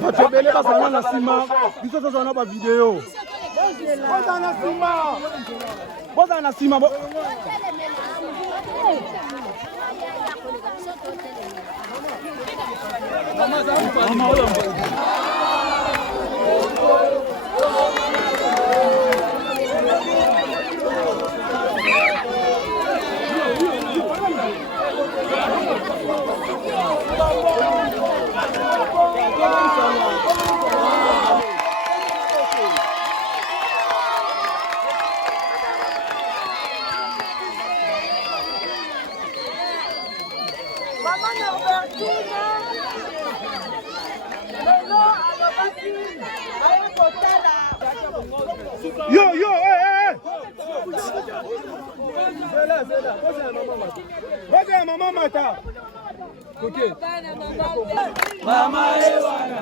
Batebele basana na sima, biso tozana ba video. Boza na sima. Yo, hey! Zela, maman mata. Ok. Mama Ewana.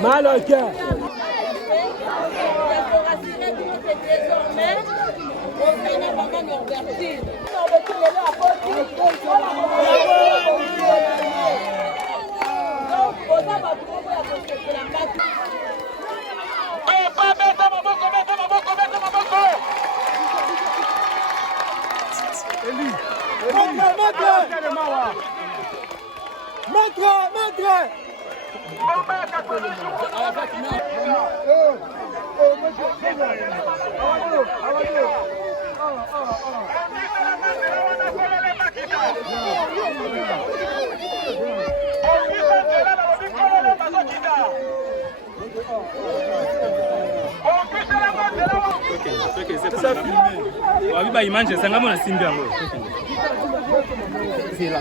Mal au cœur. Maître. C'est ça filmé. Oui, bah image, c'est un na simbi yango. C'est là.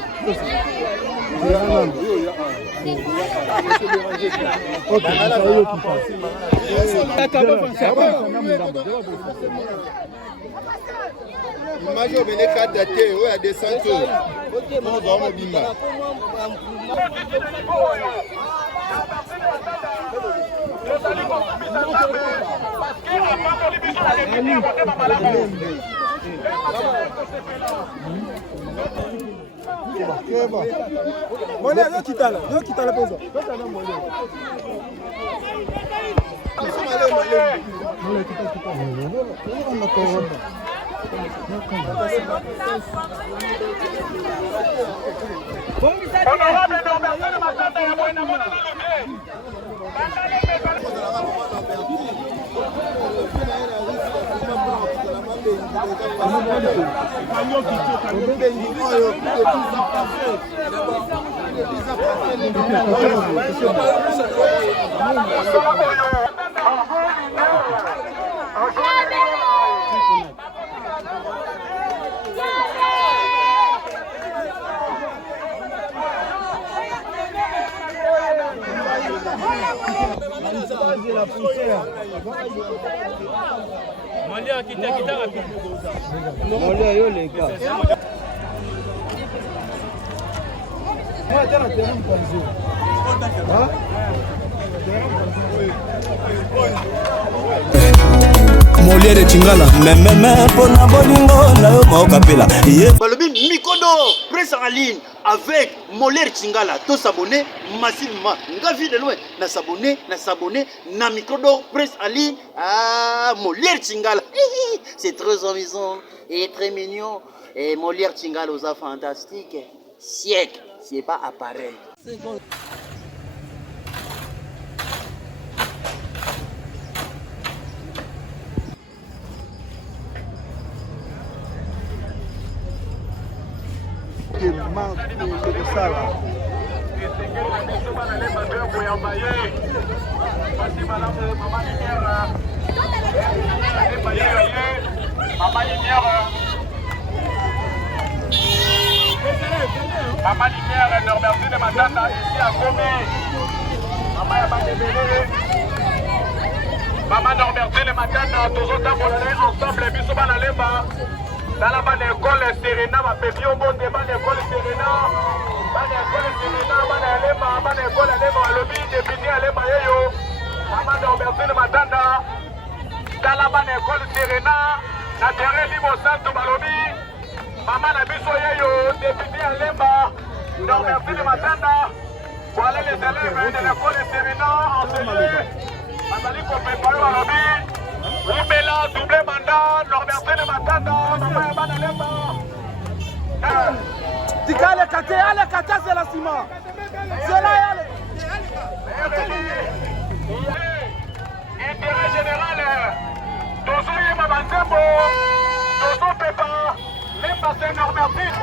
Image au Béné 4 daté, où a des centaines. On va au Bimba. Molé, yo kitala peso. Molia kita rapide. Molia yo les gars. Moi tena tena mpanzo. Ah? Molière Tingala même pona bolingo na yo maokapela. Balobi Mikodo presse en ligne avec Molière Tingala. Tous s'abonner massivement. Ngavi de loin na s'abonner na Mikodo presse en ligne à Molière Tingala. C'est très amusant et très mignon et Molière Tingala aux fantastique. Siècle, c'est pas appareil. Maman Lumière, elle remercie de Matanda ici à Gomé. Maman Yabanebele. Maman remercie de Matanda, toujours temps pour aller ensemble, les bisous dans la bas. Dans la bonne école Serena, ma pédie au monde, bonne école Serena. Bonne école Serena, bonne élément, bonne école élément, le bide, député, élément, yo. Maman remercie de Matanda. Dans la bonne école Serena, la terre libre au centre Balobi. Maman a biso yo, député à Lemba, donc merci de Matanda. Voilà les élèves de l'école Serena enseignés. Mazali qu'on prépare à l'obbi. Ribela, double mandat, donc merci de Matanda. Maman est bonne à Lemba. Tika ale kata c'est la ciment. C'est là yale. Intérêt général, Tozo Yema Bantembo, Tozo Pepa. Les passés nous remercient.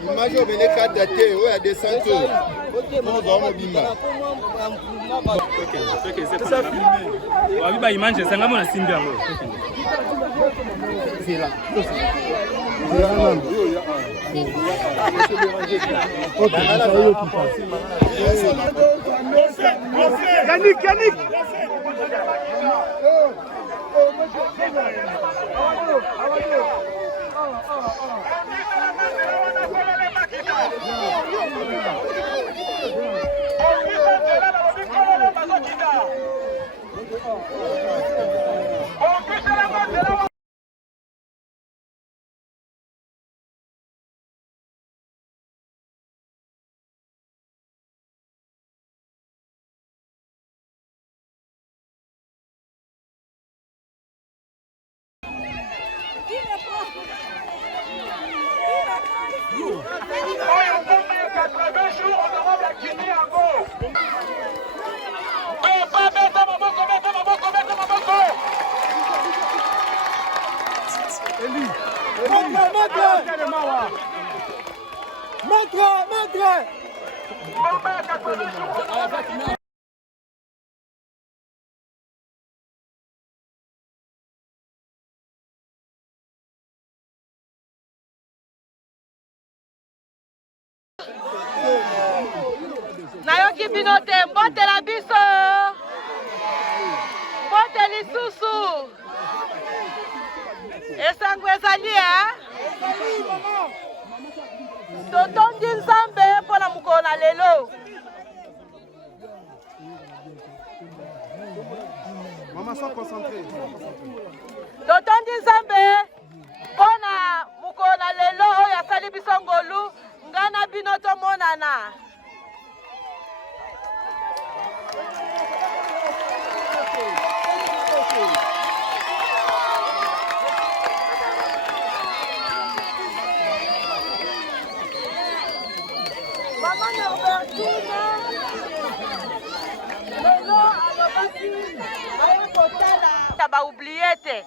Image au Béné 4 daté, où il y a des centaures. On va au Bimba. C'est ça filmé. Oui, bah image, c'est un peu simple. C'est là. Yannick, Yannick. Nayoki bino te mbotela biso mbote lisusu esango ezali totondi nzambe mpona mokolo na lelo totondi nzambe mpona mokolo na lelo oyo asali biso ngolu ngai na bino tomonana. Maman Norbertine lelo alobaki aya kotala baoubliye te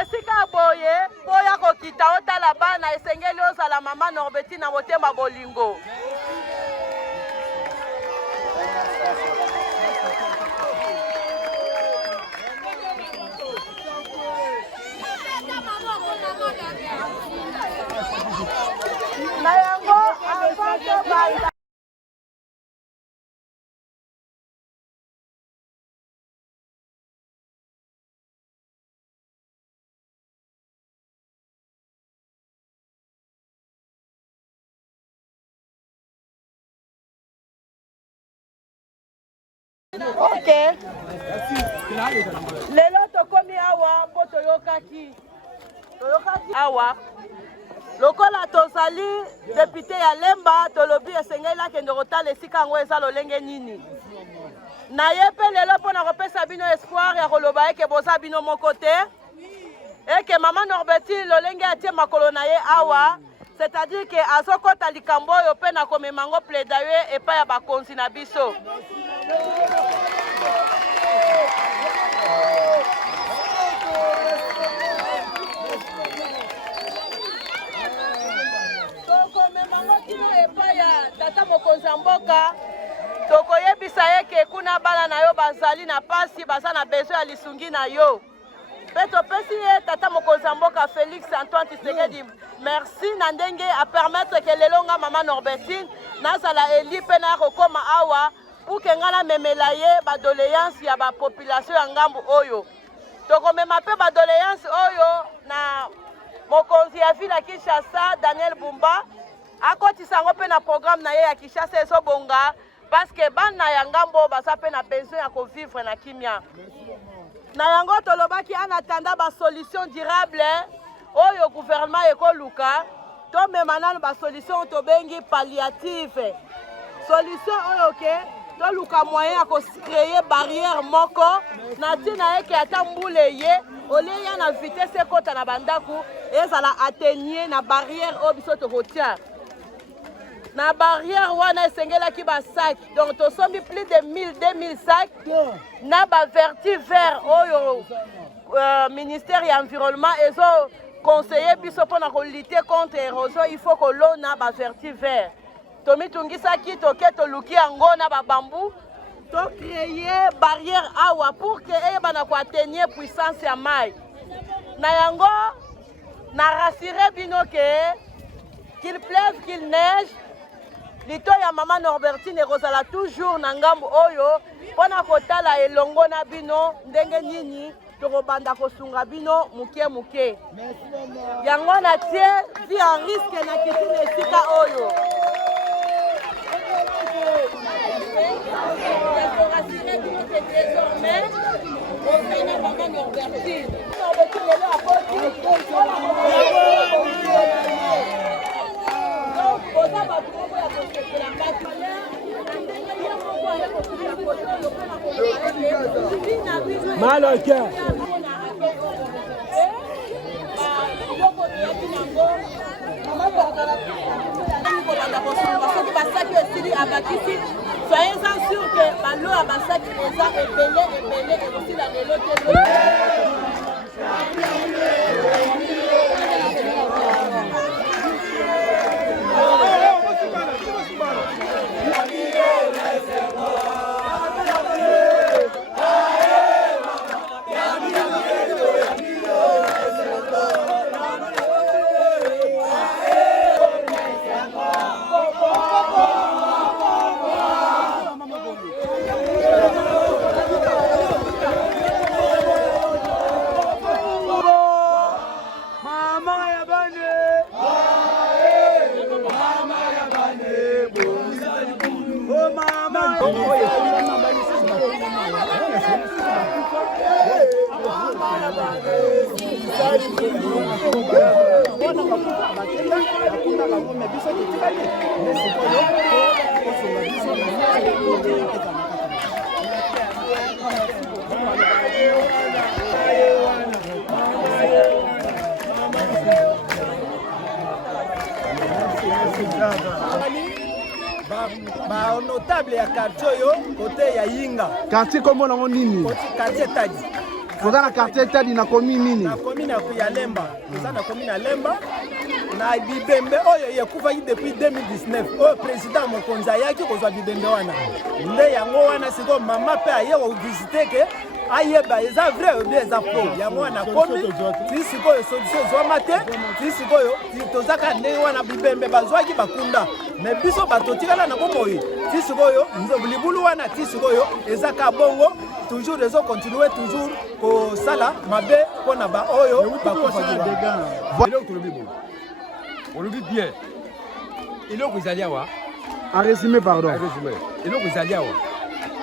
esika boye boya kokita otala bana esengeli ozala mama Norbertine na motema bolingo. Na yango avanto banda ok lelo tokomi awa mpo toyokaki awa lokola tozali depute ya Lemba tolobi esengeli akende kotala esika yango eza lolenge nini na ye mpe lelo mpona kopesa bino espoir ya koloba eke boza bino moko te eke mama Norbertine lolenge atie makolo na ye awa c'est-à-dire ke azokota likambo oyo mpe na komema yango plaidoyer epai ya bakonzi na biso. Tata mokonzi ya mboka tokoyebisa yeke kuna bana na yo bazali na pasi baza na besoin ya lisungi na yo mpe topesi ye tata mokonzi ya mboka Félix Antoine Tshisekedi merci na ndenge apermettre ke lelo nga mama Norbertine nazala eli mpe na kokoma awa pour ke nga namemela ye badoléance ya bapopulation ya ngambu oyo tokomema mpe badoléance oyo na mokonzi ya ville ya Kinshasa Daniel Bumba akotisa yango mpe na programme na ye ya Kinshasa ezobonga parce que bana ya ngambo baza mpe na besoin ya kovivre na kimia na yango tolobaki en attendant basolution durable oyo gouvernement ekoluka tomema nano basolution tobengi palliative solution oyo ke toluka moyen ya kocreye barrière moko na ntina eke ata mbula ye oleya na vitesse ekota na bandako ezala atenie na barrière oyo biso tokotia na barrière wana esengelaki basac donc tosombi plus de 1000-2000 sacs na baverti vert oyo ministère ya environnement ezo conseiller biso mpona kolite contre érosion il faut kolona baverti vert tomitungisaki toke toluki yango na babambu tocreye barrière awa pour ke eyebana koatenir puissance ya mai na yango na rassure bino ke qu'il pleuve qu'il neige lito ya mama Norbertine ekozala toujours na ngambu oyo mpona kotala elongo na bino ndenge nini tokobanda kosunga bino muke muke. Yango na tie vie en risque na kiti na esika oyo. Pour assurer que désormais, on a une campagne ouverture. Mal au cœur. Soyez-en sûrs que l'eau à Bassaki les a épelés et aussi dans les lots. Notable ya quartier yo côté ya Yinga. Quartier comment on nini? Quartier Tadi. Koza na quartier Tadi na commune nini? Na commune ya Lemba. Koza na commune ya Lemba. Na Bibembe oyo yekufa depuis 2019. Oyo président Mokonzi ayaki kozwa Bibembe wana. Nde yango wana siko mama pe aye ko visiter ke ayeba eza vrai ou bien eza faux. Yango wana komi ti sikoyo solution zwa mate ti sikoyo tozaka ndenge wana Bibembe bazwaki bakunda. Mais biso batotikala na bomoyi. Ti sikoyo libulu wana ti sikoyo ezaka bongo toujours les autres continuer toujours ko sala mabe pona ba oyo bakofa dega. On le vit bien. Et là, vous allez voir. En résumé, pardon. En résumé. Et là, vous allez voir.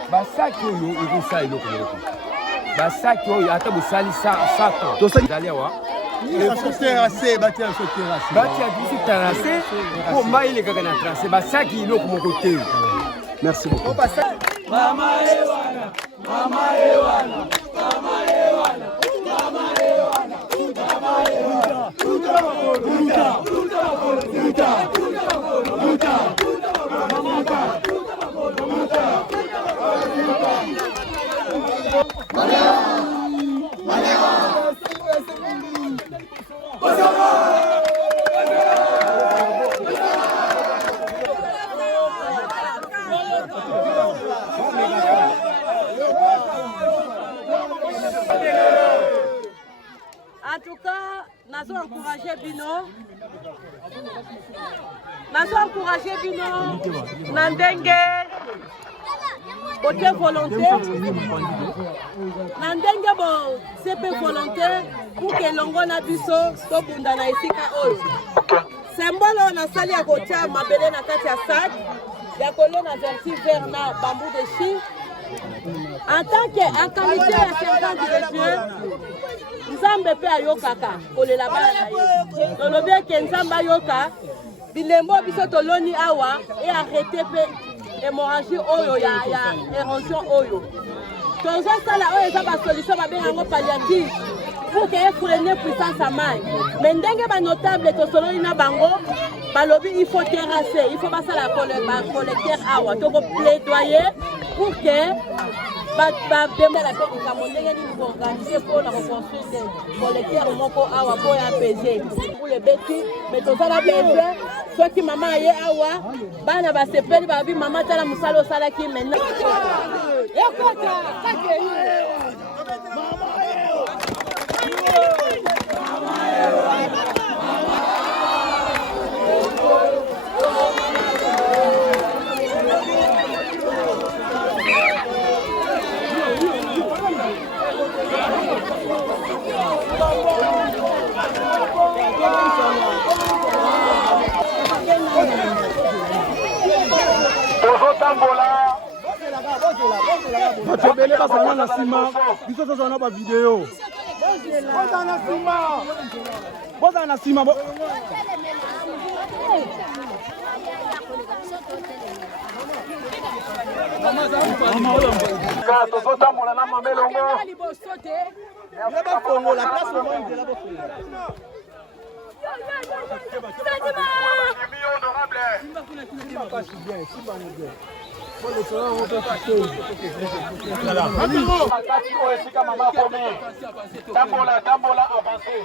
Bah, ça qui est au ça, il est au bah, ça qui est attends, vous allez ça, vous allez voir. Il faut terrasser, bâtir un terrasse. Bâtir un terrassé. Pour moi, il est quelqu'un à tracé. Bah, ça qui est là, mon côté. Merci beaucoup. Mama Ewana, Mama Ewana, Mama Ewana, Mama Ewana, Mama Ewana, En tout cas, nous avons encouragé Bino. Nous avons encouragé Bino. Nandenge. Côté volontaire. Nandenge bon, c'est peu volontaire pour que l'on na biso to bunda na isika oyo. Symbole on a sali à côté mabele na kati ya sac. Ya kolo na verti vert na bambou de chi. En tant que en qualité ya servant de Dieu, Nzambe pe ayokaka kolela bana na ye. Tolobi ke Nzambe ayoka bilembo biso toloni awa et arrêter pe hémorragie oyo ya érosion oyo. Tozo sala oyo eza ba solution ba benga palliative pour que freiner puissance à mai. Mais ndenge ba notable to soloni na bango balobi il faut terrasser, il faut pas ça la collecteur awa to ko plaidoyer pour que ba bemba la peine ka mondenge ni ko organiser pour la reconstruire des collecteurs moko awa pour ya PG pour les bêtis mais to sala besoin soit qui maman aye awa bana ba sepeli ba bi maman tala musalo sala ki maintenant ekota kake tozotambola bato ebele bazala na nsima biso tozala na bavideo bozala na nsima bozala na nsima tozotambola na mamelongo bafongola place omonzela bafongola makasi oyo esika mama komi tambola avance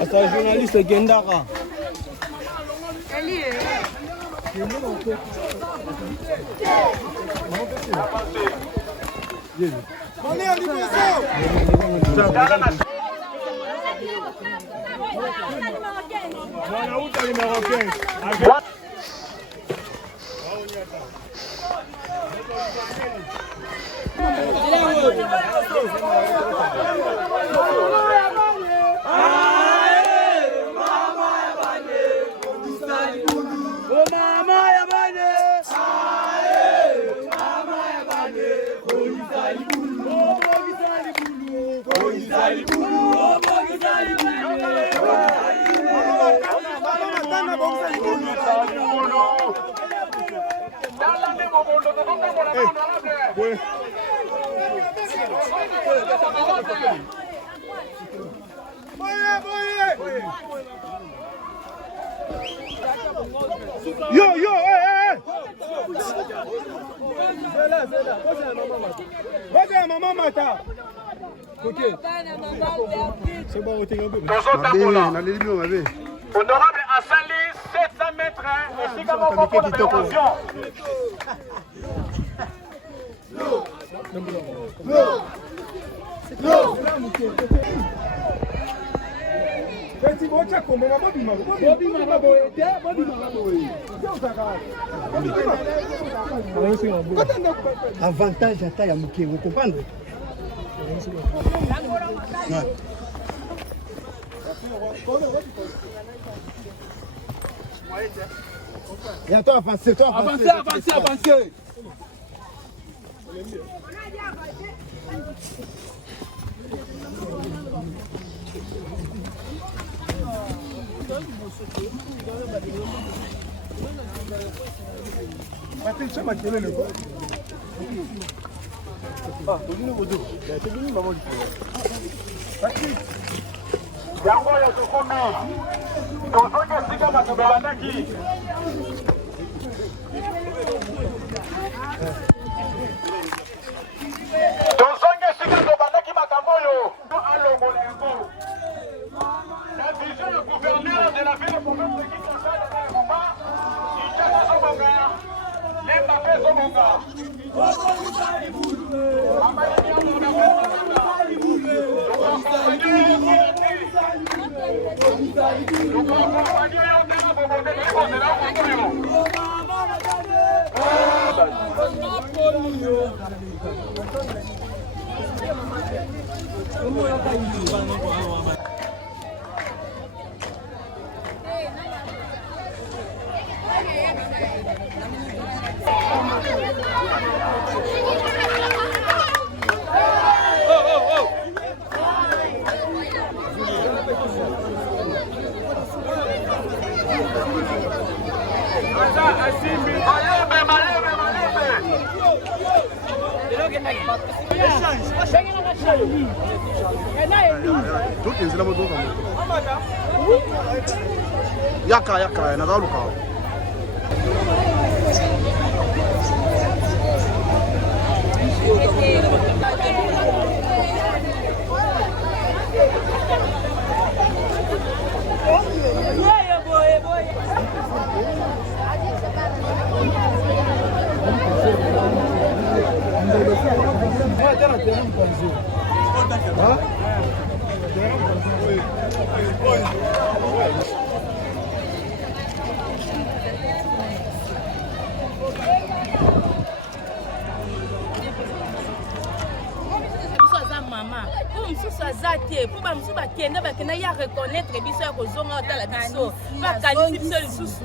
asa journaliste Gendara Yo, hey! Vas-y, maman Mata. Ok. C'est bon, honorable Assali, 700 mètres, et si comme on comprend la prévention. avantage ata ya moke vous comprendre et toi avancer avancer yango ya tokome tozoki esika bato babandaki tozongi esika tobandaki makambo oyo alongola yango la vision du gouverneur de la ville de province de Kinshasa na Ngoma Kinshasa ezobonga Lemba mpe ezobonga Yaka, nagaluka. te po ba musu bakenda ya reconnaître biso ya kozonga otala biso bakanisi biso lisusu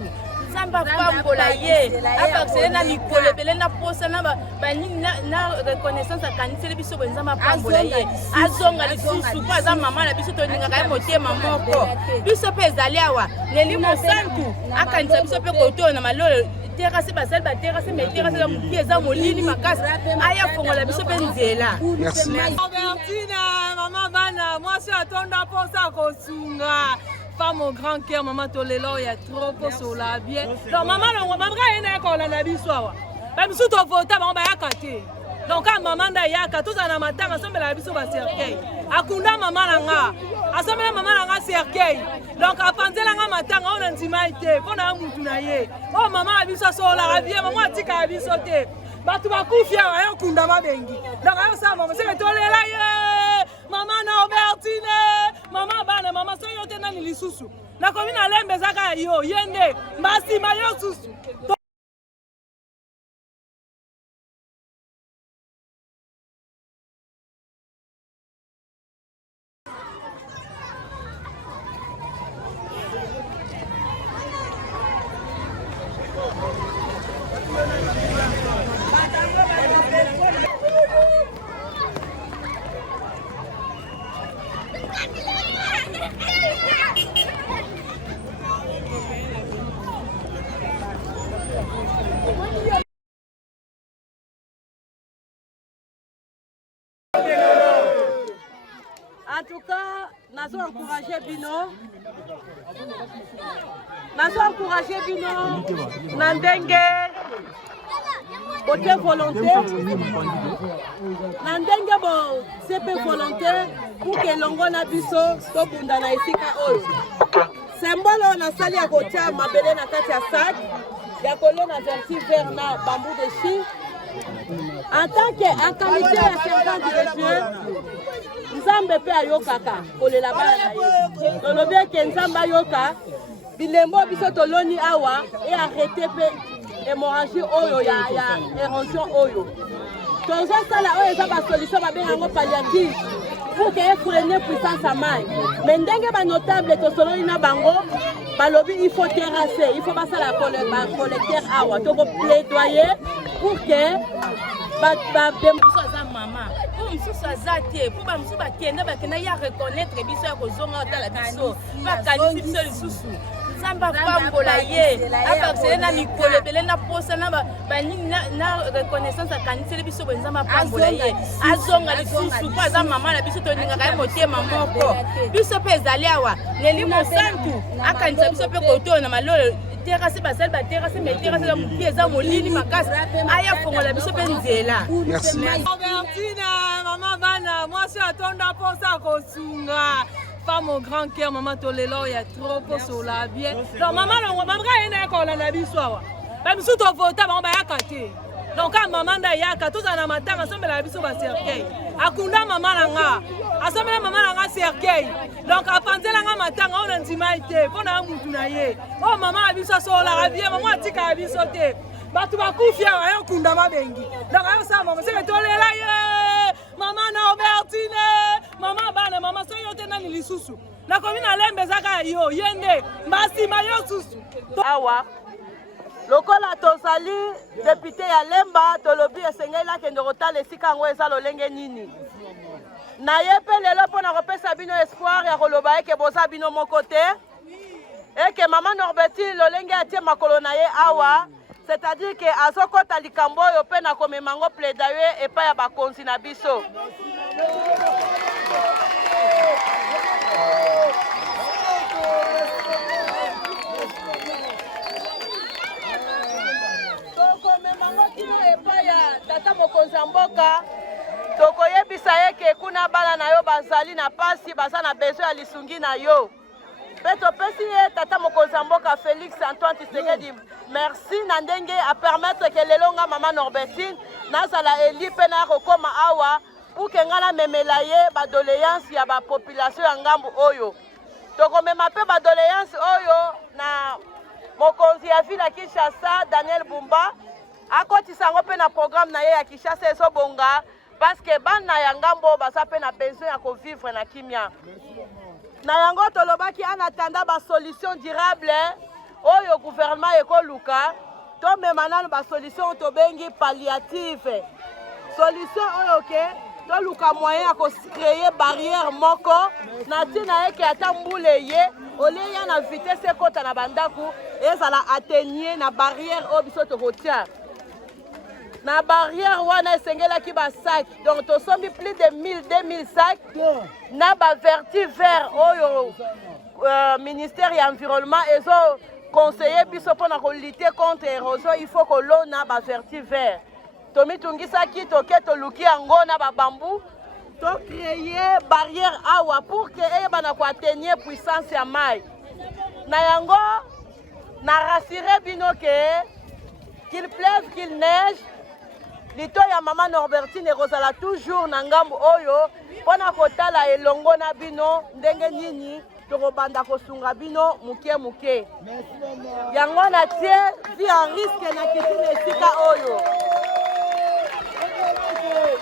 nzambe apambola ye abaksele na mikolo ebele na posa na banini na reconnaissance akaniseli biso boye nzambe apambola ye azonga lisusu po aza mama na biso tolingaka ye motema moko biso mpe ezali awa leli mosantu akanisa biso mpe kotoyo na malolo terrasse basali ba terrasse mais terrasse la muki eza molili makasi aya fongola biso pe nzela. Merci. Bertina maman bana moi je atonda posa kosunga pas mon grand cœur maman tolelo ya trop pour la bien donc maman maman ena ko la na biso awa ba biso to vota ba ya kate donc maman nda yaka tous na matanga sombe la biso ba cercueil akunda maman nanga asomela maman nanga cercueil donc apanzela nga matanga ona ndima ite pona mutu na ye oh maman abiso so la bien maman atika abiso te batu bakufia ayo kunda mabengi donc ayo sa maman c'est tolela ye maman na Bertine maman bana maman so yote na lisusu na komina lembe zaka yo yende mbasi mayo susu. En tout cas, nous avons encouragé Bino. Nandenge, côté volontaire. Nandenge, bon, c'est peu volontaire pour que l'on na biso, to bundana isika oyo. Symbole on a sali à côté à mabele na kati ya sac. Ya kolo na verti vert na bambou de chi. En tant que en qualité à 50 de Dieu, Nzambe pe ayokaka kolela bana na ye. Tolobi ke Nzambe ayoka bilembo biso toloni awa et arrêter pe hémorragie oyo ya érosion oyo. Tozo sala oyo eza ba solution ba benga palliative pour que freiner puissance à mai. Mais ndenge ba notable to soloni na bango balobi il faut terrasser, il faut passer la collecteur awa to ko plaidoyer pour que maman pour mususu aza te po bamususu bakenda ya reconnaître biso ya kozonga otala biso bakanisi biso lisusu nzambe apambola ye abaksele na mikolo ebele na posa na banini na reconnaissance akaniseli biso boye nzambe apambola ye azonga lisusu po aza mama na biso tolingaka ye motema moko biso mpe ezali awa leli mosantu akanisa biso mpe kotoyo na malolo terrasse basali ba terrasse mais terrasse la muki eza molili makasi aya fongola biso pe nzela. Merci. Bertina maman bana moi je atonda posa kosunga pas mon grand cœur maman tolelo ya trop pour la bien donc maman ena ko la na biso awa ba biso to vota ba ya kate donc maman nda yaka tous na matanga sombe la biso ba cercueil akunda maman nanga asomela maman nanga cercueil donc apanzela nga matanga ona ndima ite pona mutu na ye oh maman abiso so la bien maman atika abiso te batu bakufia ayo kunda mabengi donc ayo sa maman c'est tolela ye maman na Bertine maman bana maman so yote na lisusu na komina lembe zaka yo yende mbasi mayo susu awa lokola tozali député ya Lemba tolobi esengeli akende kotala esika yango eza lolenge nini na ye mpe lelo mpona kopesa bino espoir ya koloba eke boza bino moko te eke mama Norbertine lolenge atie makolo na ye awa c'est-à-dire que azokota likambo oyo mpe na komemango plaidoyer epai ya bakonzi na biso. Tata mokonzi ya mboka tokoyebisa ye ke kuna bana na yo bazali na pasi baza na besoin ya lisungi na yo mpe topesi ye tata mokonzi ya mboka Félix Antoine Tshisekedi merci na ndenge apermettre ke lelo nga mama Norbertine nazala eli mpe na kokoma awa pour ke nga namemela ye badoléance ya bapopulation ya ngambu oyo tokomema mpe badoléance oyo na mokonzi ya ville ya Kinshasa Daniel Bumba akotisa yango mpe na programme na ye ya Kinshasa ezobonga parce que bana ya ngambo baza pe na besoin ya kovivre na kimia. Na yango tolobaki en attendant ba solution durable oyo gouvernement ekoluka to mema nanu ba solution tobengi palliative. Solution oyo ke toluka moyen ya créer barrière moko na tina eke ata mbule ye ole ya na vitesse ekota na bandaku ezala atteigner na barrière oyo biso tokotia. Na barrière wana esengelaki ba sac donc tosombi plus de 1000-2000 sacs na ba verti vert oyo ministère ya environnement ezo conseiller biso pona ko lutter contre érosion il faut que l'eau na ba verti vert tomitungisaki toke toluki yango na ba bambou to créer barrière awa pour que eyebana ko atteigner puissance ya mai na yango na rassurer bino que qu'il pleuve qu'il neige lito ya mama Norbertine ekozala toujours na ngambo oyo pona kotala elongo na bino ndenge nini tokobanda kosunga bino muke muke yango na tie vie en risque na kitine esika oyo